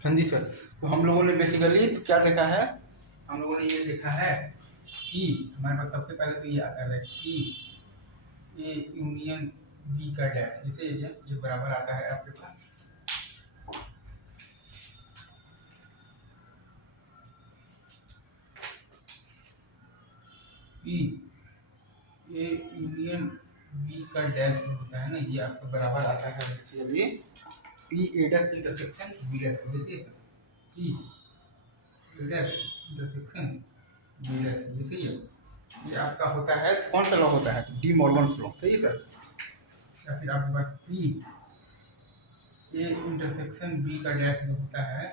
हाँ जी सर। तो हम लोगों ने बेसिकली तो क्या देखा है, हम लोगों ने ये देखा है कि हमारे पास सबसे पहले तो ये आता है कि ए यूनियन बी का डैश, जैसे ये बराबर आता है आपके पास पी ए यूनियन बी का डैश जो होता है ना, ये आपका बराबर आता है basically P A dash intersection B dash, जैसे P A dash intersection B dash, जैसे ये आपका होता है कौन सा लॉ होता है, डी मॉर्गन्स लॉ, सही सर। या फिर आपके पास पी ए इंटरसेक्शन बी का डैश जो होता है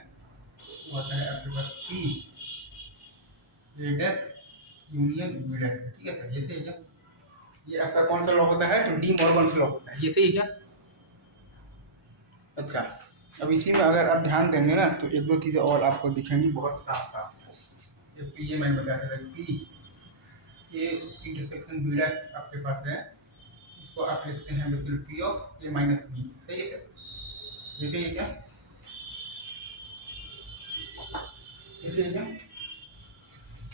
वो आता है आपके पास P A dash union B dash, ठीक है सर। जैसे ये आपका कौन सा लॉ होता है, तो डी मॉर्गन्स लॉ होता है, ये सही क्या। अच्छा, अब इसी में अगर आप ध्यान देंगे ना तो एक दो चीज़ें और आपको दिखेंगी बहुत साफ साफ। एक तो ये मैंने बताया था P A intersection B dash आपके पास है, इसको आप लिखते हैं basically P of A minus B, सही है सर। जैसे ये क्या, जैसे ये क्या,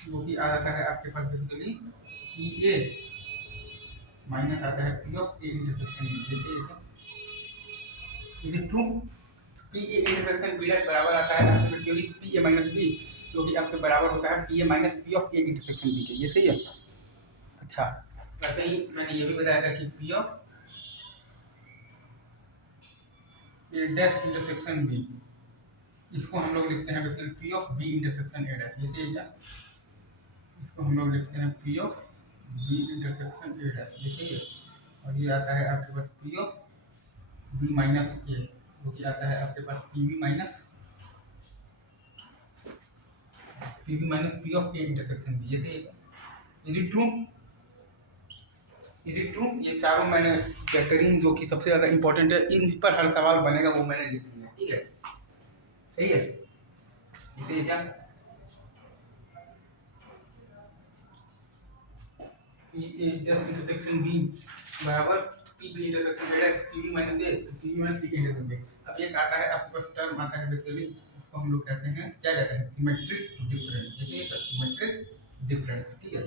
जो कि आ जाता है आपके पास बेसिकली पी ए माइनस आता है P of A intersection B, जैसे ये क्या, is it true. P A intersection B dash बराबर आता है आपके basically P A minus B, जो कि आपके बराबर होता है P A minus P of A intersection B के, ये सही है। अच्छा, वैसे ही मैंने ये भी बताया था कि P of A dash intersection B, इसको हम लोग लिखते हैं basically P of B intersection A dash, जैसे ये क्या, इसको हम लोग लिखते हैं P of B intersection A dash, जैसे ये। और ये आता है आपके पास P of B minus A, जो कि आता है आपके पास P B minus P of A intersection B, जैसे ये। Is it true, is it true. ये चारों मैंने बेहतरीन जो कि सबसे ज़्यादा इंपॉर्टेंट है, इन पर हर सवाल बनेगा वो मैंने लिख दिया, ठीक है, सही है। जैसे ये क्या, पी ए इंटरसेक्शन बी बराबर P B intersection A dash P B minus A, तो P B minus P intersection B. अब एक आता है आपके पास टर्म आता है बेसिकली, इसको हम लोग कहते हैं, क्या कहते हैं, सिमेट्रिक डिफरेंस, जैसे ये सिमेट्रिक डिफरेंस, ठीक है।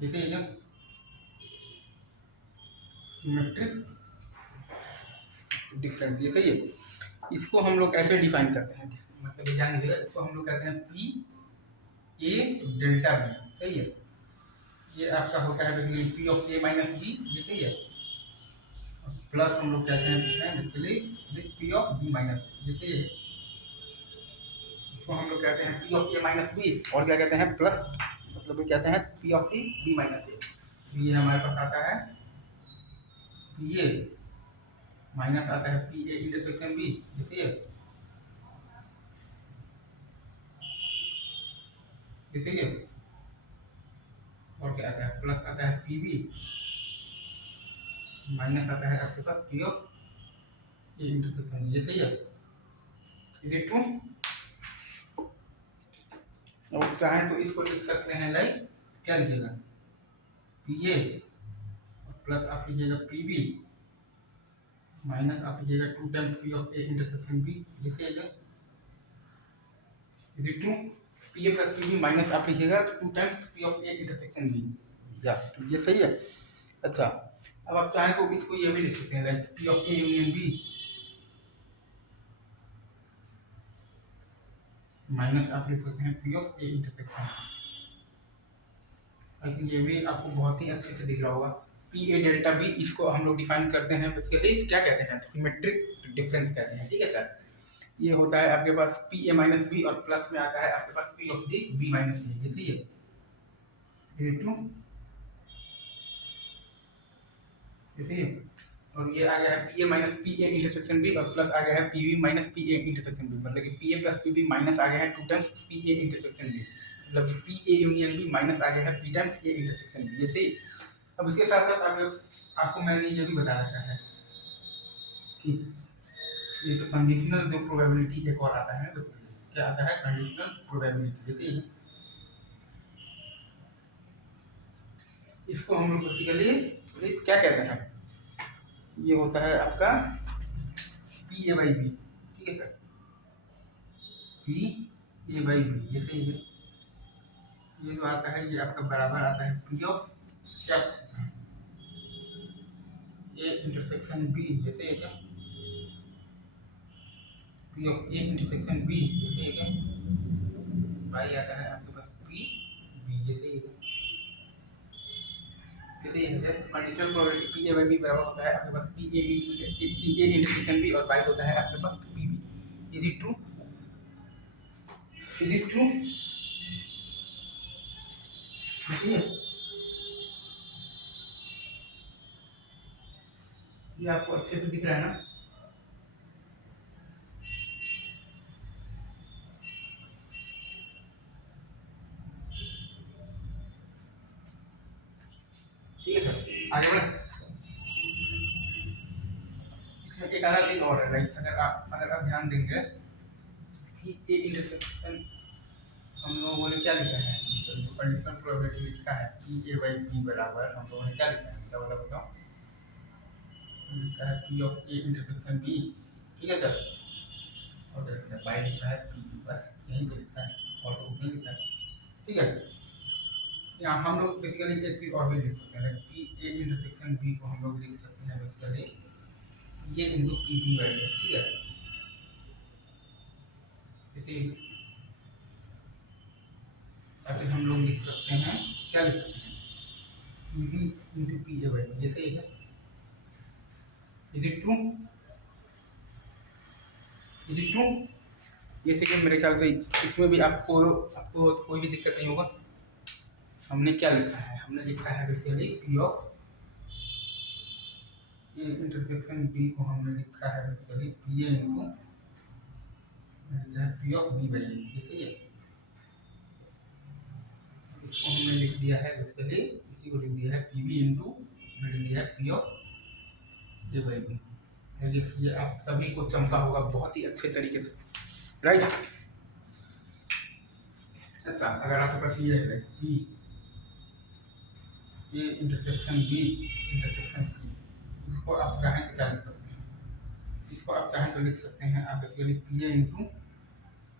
जैसे ये सिमेट्रिक डिफरेंस, ये सही है। इसको हम लोग ऐसे डिफाइन करते हैं, मतलब ये जान लीजिएगा, इसको हम लोग कहते हैं पी ए डेल्टा बी, सही है। ये आपका होता है basically P of A minus B, ये सही है। प्लस हम लोग कहते हैं basically P of B minus, जैसे ये। इसको हम लोग कहते हैं P of A minus B, और क्या कहते हैं प्लस, मतलब ये कहते हैं P of the B minus A. ये हमारे पास आता है पी ए माइनस आता है पी ए इंटरसेक्शन बी, जैसे ये, जैसे ये। और क्या आता है प्लस आता है पी बी माइनस आता है आपके पास पी ऑफ ए इंटरसेक्शन, ये सही है। Is it true. और चाहें तो इसको लिख सकते हैं लाइक, क्या लिखिएगा, पी ए प्लस आप लिखिएगा पी बी माइनस आप लिखिएगा 2 times P of A intersection B, जैसे ये। Is it true. P A plus P B minus आप लिखिएगा 2 times P of A intersection B, या तो ये सही है। अच्छा, अब आप चाहें तो इसको ये भी लिख सकते हैं like P of A union B minus आप लिख सकते हैं P of A intersection. I think ये भी आपको बहुत ही अच्छे से दिख रहा होगा। पी ए डेल्टा बी, इसको हम लोग डिफाइन करते हैं बेसिकली, क्या कहते हैं, सिमेट्रिक डिफरेंस कहते हैं, ठीक है सर। ये होता है आपके पास पी ए माइनस बी, और प्लस में आता है आपके पास P of the B minus A, जैसे ये ट्रू, जैसे। और ये आ गया है P A minus P A intersection B, और प्लस आ गया है P B minus P A intersection B, मतलब कि P A plus P B minus आ गया है 2 times P A intersection B, मतलब कि P A union B minus आ गया है P times A intersection B, जैसे। अब इसके साथ साथ आपको मैंने ये भी बता रखा है कि ये तो कंडीशनल जो प्रोबेबिलिटी एक और आता है, क्या आता है, कंडीशनल प्रोबेबिलिटी, जैसे इसको हम लोग बेसिकली क्या कहते हैं, ये होता है आपका पी ए बाई बी, ठीक है sir. P A by B, ये सही है। ये जो आता है ये आपका बराबर आता है पी ऑफ क्या, ए इंटरसेक्शन बी, जैसे है क्या, P of A intersection B, जैसे है क्या, बाई आता है आपके पास पी बी, जैसे है क्या, जैसे है क्या। Conditional probability P A by B बराबर होता है आपके पास P A B, P A intersection B, और बाई होता है आपके पास P B. Is it true? Is it true? ठीक है, ये आपको अच्छे से दिख रहा है ना? ठीक है सर, आगे बढ़े। इसमें एक आधा चीज और है, राइट, अगर आप ध्यान देंगे कि ए इंटरसेक्शन हम लोगों ने क्या लिखा है, जो कंडीशनल प्रोबेबिलिटी लिखा है पी ए बाई बी बराबर, हम लोगों ने क्या लिखा है, क्या बोला बताओ, लिखा है P of A intersection B, ठीक है सर, और लिखा है बाई लिखा है पी बी, बस यही तो लिखा है, और तो कुछ नहीं लिखा है, ठीक है। यहाँ हम लोग बेसिकली एक चीज और भी लिख सकते हैं, पी ए इंटरसेक्शन बी को हम लोग लिख सकते हैं बेसिकली ये इंटू पी बी बाई, ठीक है, इसे ऐसे हम लोग लिख सकते हैं, क्या लिख सकते हैं, P B into P A by, जैसे है। Is it true? Is it true? जैसे कि मेरे ख्याल से इसमें भी आपको आपको कोई भी दिक्कत नहीं होगा। हमने क्या लिखा है, हमने लिखा है basically P of A intersection B को हमने लिखा है basically P A into P of B by, जैसे है। इसको हमने लिख दिया है बेसिकली, इसी को लिख दिया है पी बी इंटू लिख दिया है P of A by B. ये आप सभी को चमका होगा बहुत ही अच्छे तरीके से, राइट। अच्छा, अगर आपके पास ये है P A intersection B intersection C, इसको आप चाहें तो क्या लिख सकते हैं, इसको आप चाहें तो लिख सकते हैं आप बेसिकली पी ए इंटू,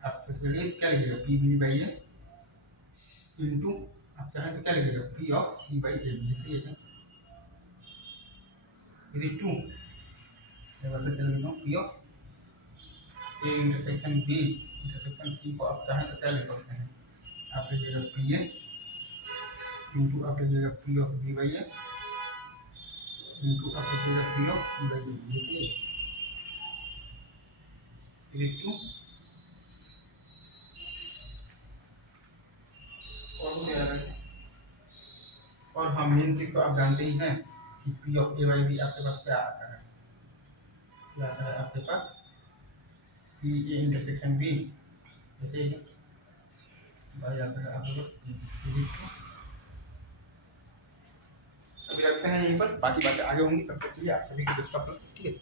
आप बेसिकली क्या लिखिएगा P B by A into, आप चाहें तो क्या लिखिएगा P of C by A B, सही है। Is it true? बताते चले जाओ, P of A intersection B intersection C को आप चाहें तो क्या लिख सकते हैं, आप लिखिएगा पी ए इंटू, आप लिखिएगा P of B by A into, आप लिखिएगा P of C by A, जैसे इज इट ट्रू? और कुछ याद है? और हाँ, मेन चीज तो आप जानते ही हैं कि P of A by B आपके पास क्या आता है, क्या आता है आपके पास पी ए इंटरसेक्शन बी, जैसे बाई आता है आपके पास। अभी रखते हैं यहीं पर, बाकी बातें आगे होंगी, तब तक के लिए आप सभी को बेस्ट ऑफ लक, ठीक है।